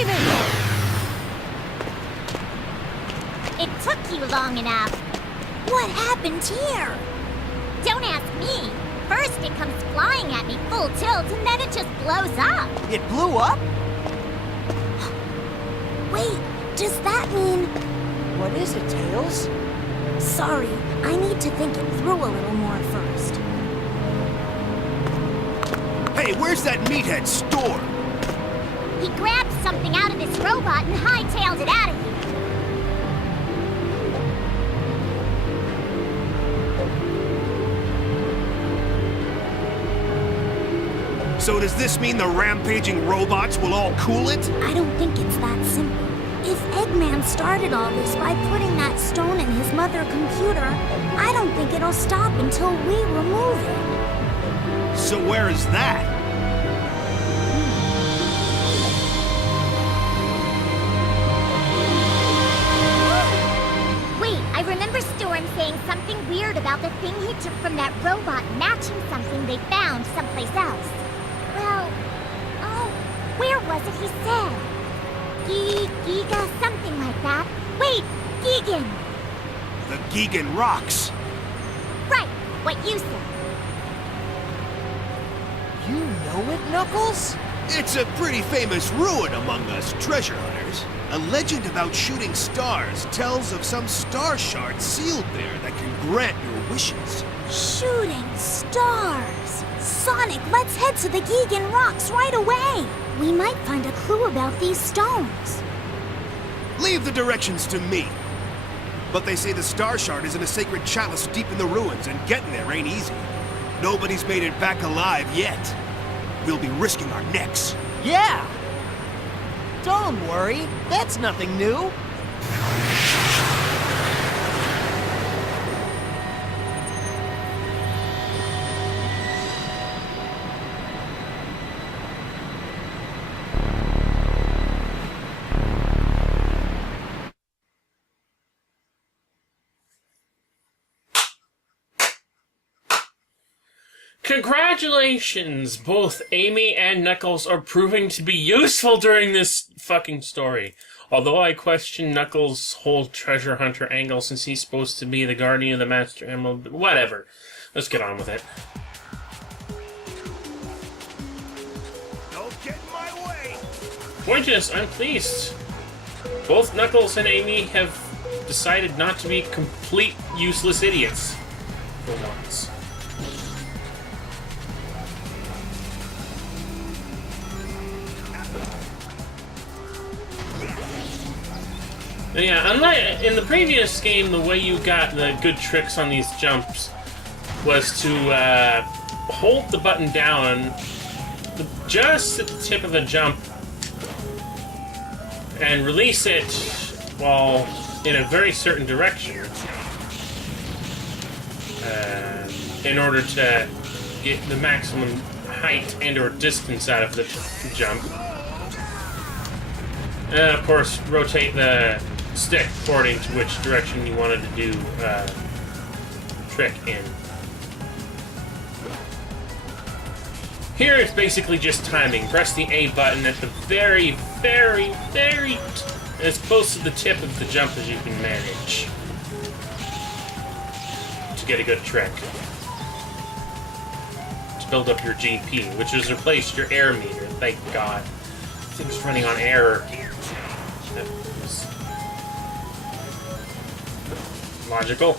leaving! It took you long enough. What happened here? Don't ask me. First it comes flying at me full tilt, and then it just blows up. It blew up? Wait, does that mean... What is it, Tails? Sorry, I need to think it through a little more first. Hey, where's that meathead store? He grabbed something out of this robot and hightailed it out of here. So does this mean the rampaging robots will all cool it? I don't think it's that simple. If Eggman started all this by putting that stone in his mother computer, I don't think it'll stop until we remove it. So where is that? Wait, I remember Storm saying something weird about the thing he took from that robot matching something they found someplace else. Well, oh, where was it he said? Giga, something like that. Wait, Gigan! The Gigan rocks. Right, what you said. You know it, Knuckles? It's a pretty famous ruin among us treasure hunters. A legend about shooting stars tells of some star shard sealed there that can grant your wishes. Shooting stars! Sonic, let's head to the Gigan Rocks right away! We might find a clue about these stones. Leave the directions to me. But they say the star shard is in a sacred chalice deep in the ruins, and getting there ain't easy. Nobody's made it back alive yet. We'll be risking our necks. Yeah! Don't worry, that's nothing new. Congratulations! Both Amy and Knuckles are proving to be useful during this fucking story. Although I question Knuckles' whole treasure hunter angle since he's supposed to be the guardian of the Master Emerald. Whatever. Let's get on with it. Don't get in my way! Point is, I'm pleased. Both Knuckles and Amy have decided not to be complete useless idiots. For once. Yeah, unlike in the previous game, the way you got the good tricks on these jumps was to hold the button down just at the tip of the jump and release it while in a very certain direction in order to get the maximum height and or distance out of the jump. And of course, rotate the stick according to which direction you wanted to do trick in. Here it's basically just timing. Press the A button at the very as close to the tip of the jump as you can manage to get a good trick. To build up your GP, which has replaced your air meter, thank God. Thing's running on air. That was logical.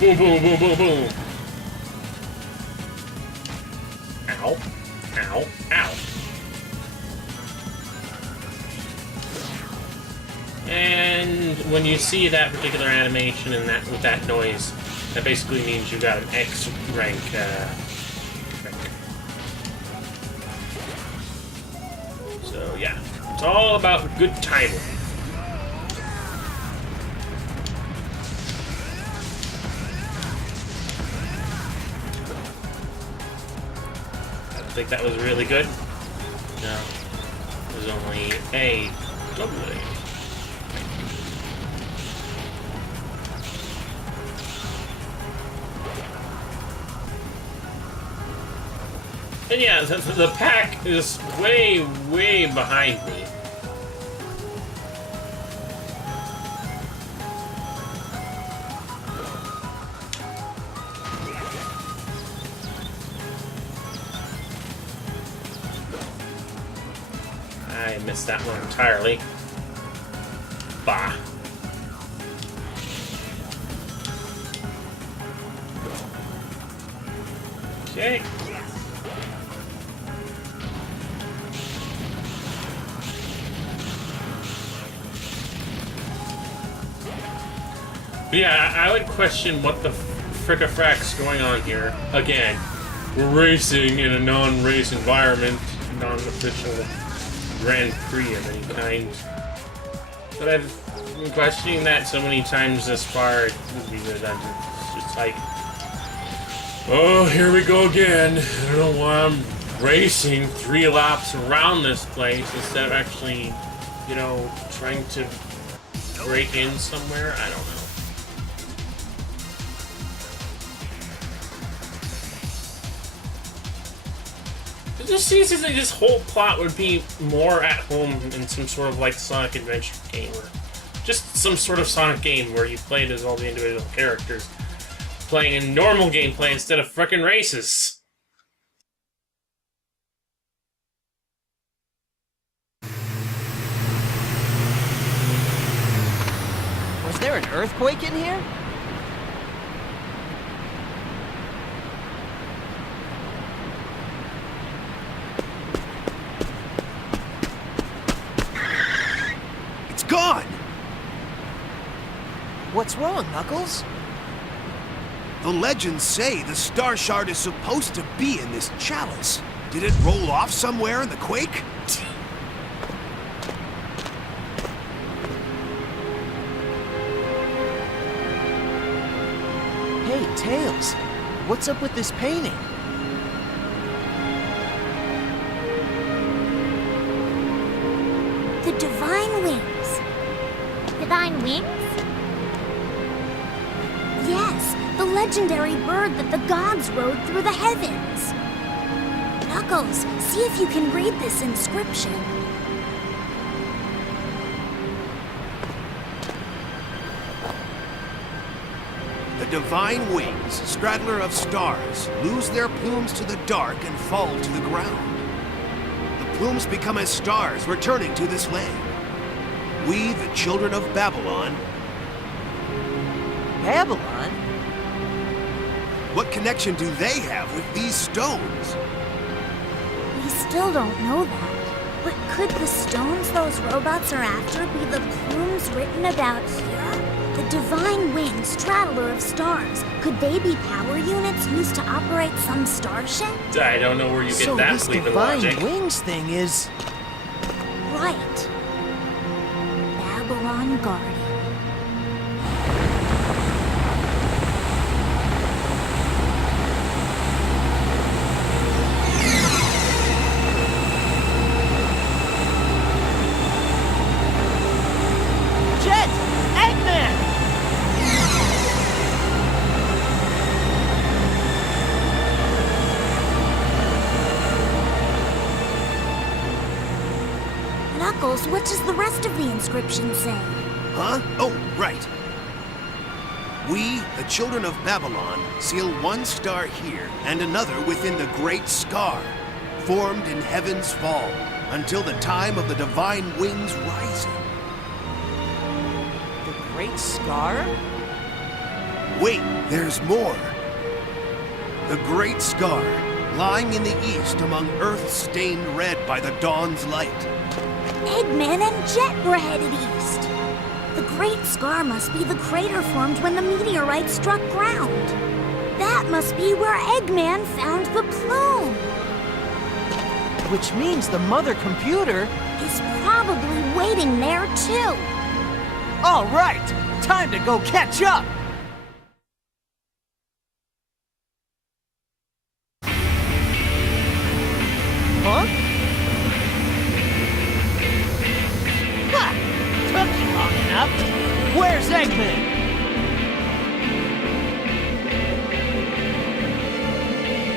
Boom, boom, boom, boom, boom. Ow. Ow. Ow. And when you see that particular animation and that with that noise, that basically means you got an X rank trick. So yeah, it's all about good timing. I think that was really good. No, it was only a double A. And yeah, the pack is way, way behind me. I missed that one entirely. Bah. Okay. Yeah, I would question what the frick-a-frack's going on here. Again, we're racing in a non-race environment, non-official Grand Prix of any kind. But I've been questioning that so many times this far, it would be redundant. It's just like, oh, here we go again. I don't know why I'm racing 3 laps around this place instead of actually, you know, trying to break in somewhere. I don't know. It just seems as if this whole plot would be more at home in some sort of like Sonic Adventure game, or just some sort of Sonic game where you played as all the individual characters, playing in normal gameplay instead of frickin' races. Was there an earthquake in here? It's gone! What's wrong, Knuckles? The legends say the star shard is supposed to be in this chalice. Did it roll off somewhere in the quake? Hey, Tails. What's up with this painting? The Divine Wings. Divine Wings? Yes, the legendary bird that the gods rode through the heavens. Knuckles, see if you can read this inscription. The Divine Wings, straddler of stars, lose their plumes to the dark and fall to the ground. The plumes become as stars returning to this land. We, the children of Babylon... Babylon? What connection do they have with these stones? We still don't know that. But could the stones those robots are after be the plumes written about here? The Divine Wings, straddler of stars. Could they be power units used to operate some starship? I don't know where you get So that this bleeping Divine logic. Wings thing is... Right. Babylon Guardian. Jet! Eggman! Knuckles, what does the rest of the inscription say? Huh? Oh, right. We, the children of Babylon, seal one star here and another within the Great Scar, formed in heaven's fall, until the time of the Divine Wings rising. The Great Scar? Wait, there's more. The Great Scar, lying in the east among earth stained red by the dawn's light. Eggman and Jet were headed east. The Great Scar must be the crater formed when the meteorite struck ground. That must be where Eggman found the plume. Which means the mother computer... Is probably waiting there too. All right! Time to go catch up! Huh? Ha! Took you long enough. Where's Eggman?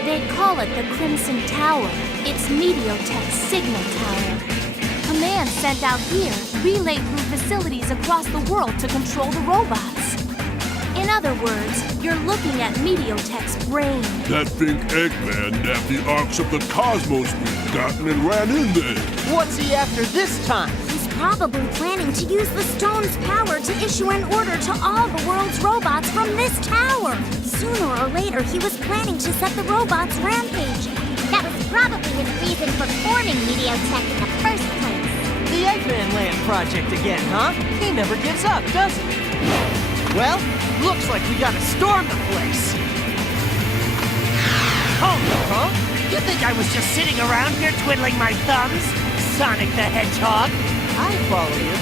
They call it the Crimson Tower. It's Meteotech's signal tower. Commands sent out here relay through facilities across the world to control the robots. In other words, you're looking at Meteotech's brain. That think Eggman nabbed the arcs of the cosmos we've gotten and ran in there. What's he after this time? He's probably planning to use the stone's power to issue an order to all the world's robots from this tower. Sooner or later, he was planning to set the robots rampaging. That was probably his reason for forming Meteotech in the first place. The Eggman Land project again, huh? He never gives up, does he? Well, looks like we gotta storm the place. Oh no, huh? You think I was just sitting around here twiddling my thumbs? Sonic the Hedgehog? I follow you.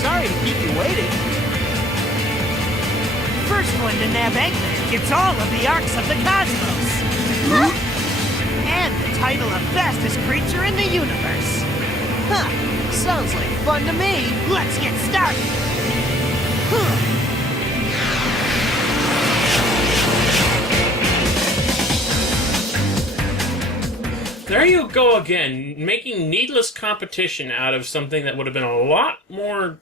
Sorry to keep you waiting. First one to nab Eggman gets all of the arcs of the cosmos. Huh? And the title of fastest creature in the universe. Huh, sounds like fun to me. Let's get started. There you go again, making needless competition out of something that would have been a lot more...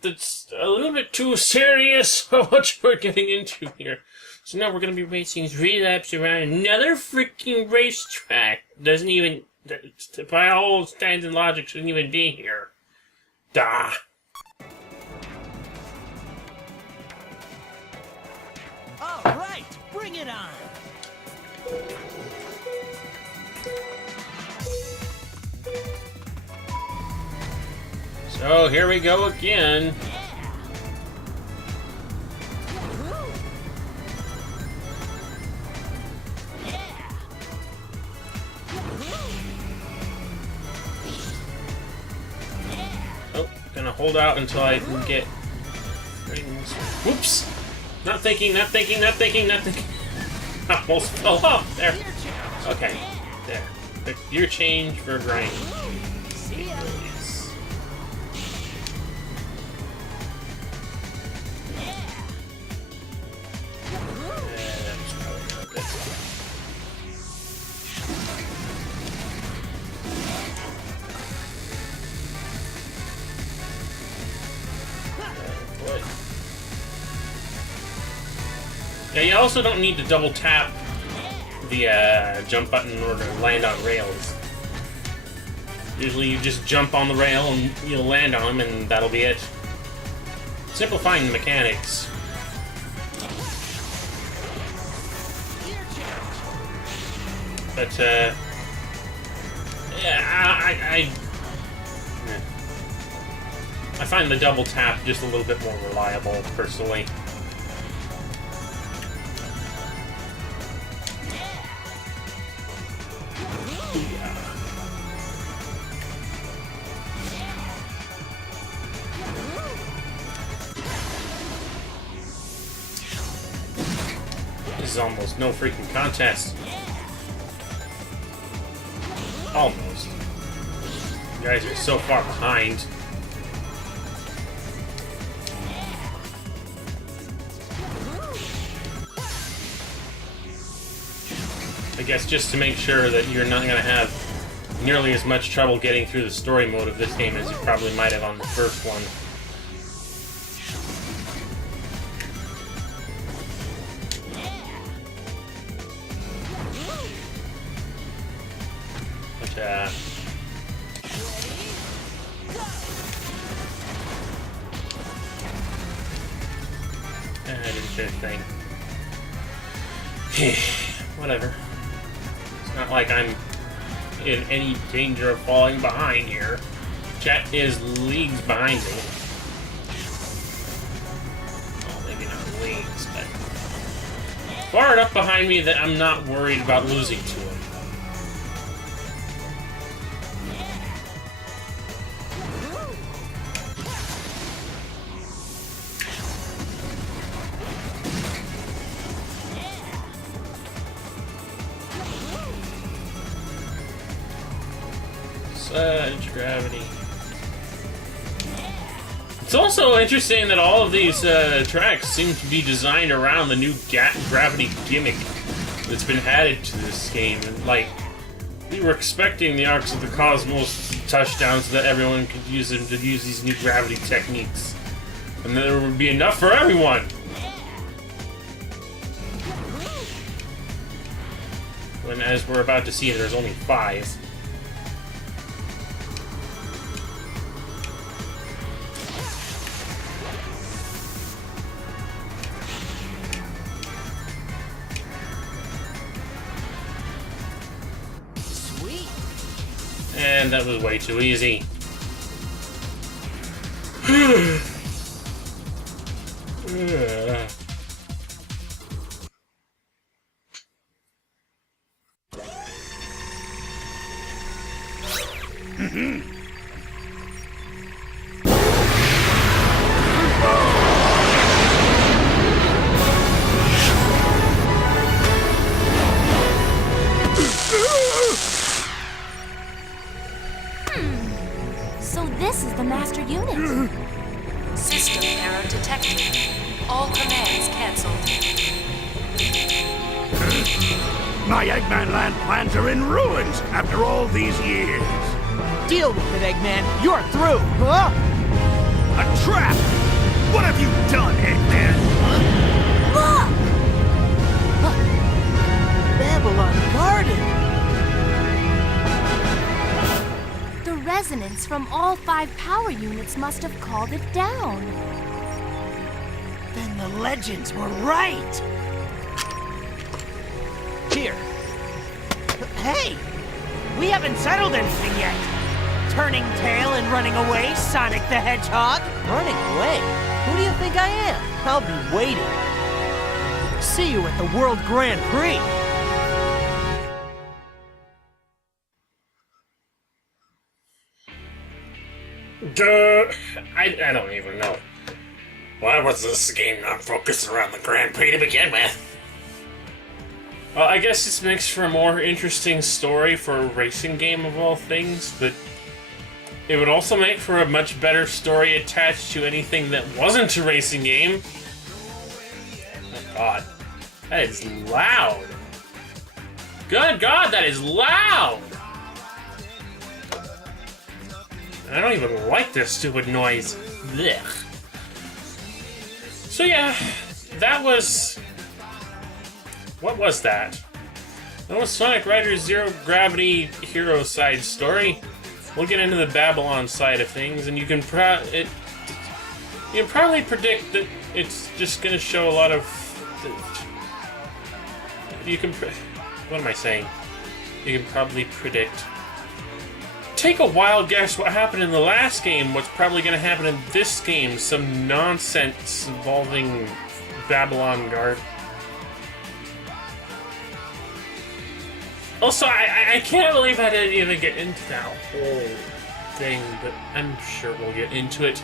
that's a little bit too serious for what we're getting into here. So now we're going to be racing 3 laps around another freaking racetrack. Doesn't even... by all stands and logic, shouldn't even be here. Duh. All right, bring it on. So here we go again. Oh, gonna hold out until I can get rings. Whoops! Not thinking. Almost fell off there. Okay, there. Your change for grinding. Yeah, you also don't need to double tap the jump button in order to land on rails. Usually you just jump on the rail and you'll land on them and that'll be it. Simplifying the mechanics. But, yeah, I find the double tap just a little bit more reliable, personally. This is almost no freaking contest. Almost. You guys are so far behind. I guess just to make sure that you're not going to have nearly as much trouble getting through the story mode of this game as you probably might have on the first one. But, I didn't say a thing. Whatever. It's not like I'm in any danger of falling behind here. Chat is leagues behind me. Well, maybe not leagues, but far enough behind me that I'm not worried about losing to him. Such gravity. It's also interesting that all of these tracks seem to be designed around the new gravity gimmick. that's been added to this game. And, like, we were expecting the Arcs of the Cosmos to touch down so that everyone could use them to use these new gravity techniques. And then there would be enough for everyone! When, as we're about to see, there's only 5. Sweet. And that was way too easy. So this is the master unit. System error detected. All commands cancelled. My Eggman Land plans are in ruins after all these years. Deal with it, Eggman. You're through. Huh? A trap! What have you done, Eggman? Look! Babylon Garden. The resonance from all 5 power units must have called it down. Then the legends were right. Here. Hey! We haven't settled anything yet. Turning tail and running away, Sonic the Hedgehog. Running away? Who do you think I am? I'll be waiting. See you at the World Grand Prix. I don't even know. Why was this game not focused around the Grand Prix to begin with? Well, I guess this makes for a more interesting story for a racing game of all things, but it would also make for a much better story attached to anything that wasn't a racing game. Oh god. That is loud. Good god, that is loud! I don't even like this stupid noise. Blech. So yeah, that was... What was that? That was Sonic Riders Zero Gravity Hero side story. We'll get into the Babylon side of things, and you can probably predict that it's just going to show a lot of... What am I saying? You can probably predict... Take a wild guess what happened in the last game, what's probably going to happen in this game. Some nonsense involving Babylon Guard. Also, I can't believe I didn't even get into that whole thing, but I'm sure we'll get into it.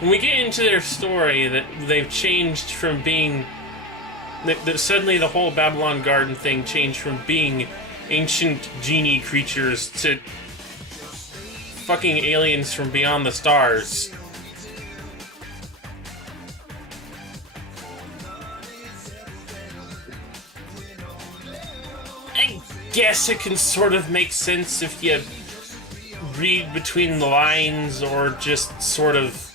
When we get into their story, that they've changed from being... That suddenly the whole Babylon Garden thing changed from being ancient genie creatures to fucking aliens from beyond the stars. I guess it can sort of make sense if you read between the lines or just sort of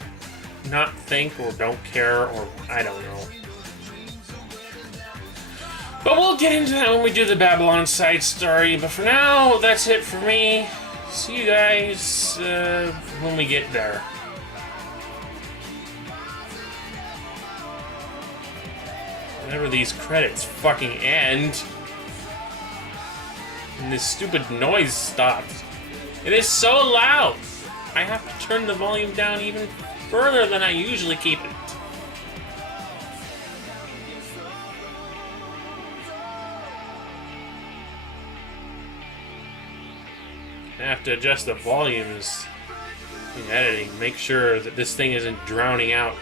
not think or don't care or I don't know. But we'll get into that when we do the Babylon side story. But for now, that's it for me. See you guys when we get there. Whenever these credits fucking end. And this stupid noise stops. It is so loud! I have to turn the volume down even further than I usually keep it. I have to adjust the volumes in editing, make sure that this thing isn't drowning out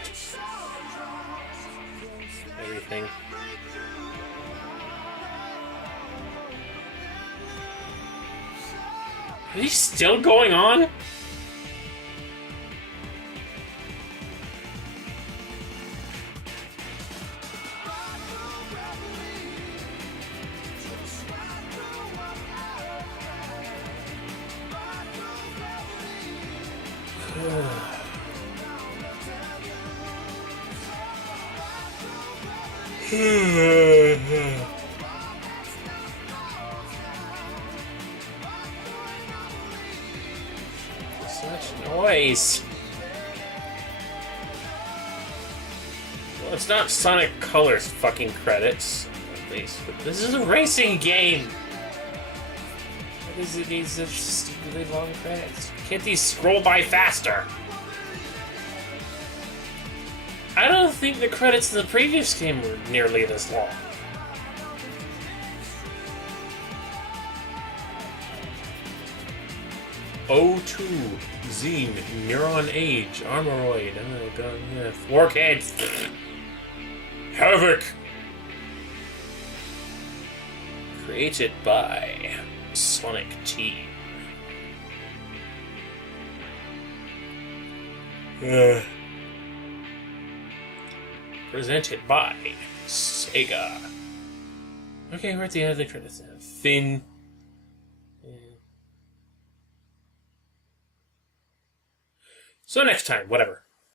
everything. Are these still going on? much noise. Well, it's not Sonic Colors fucking credits, at least, but this is a racing game. What is it? These are stupidly long credits. Can't these scroll by faster? I don't think the credits in the previous game were nearly this long. O2, Zine, Neuron Age, Armoroid, Gun Myth, Warhead, Havoc. Created by Sonic Team. Presented by Sega. Okay, we're at the end of the credits now. Finn. So next time, whatever.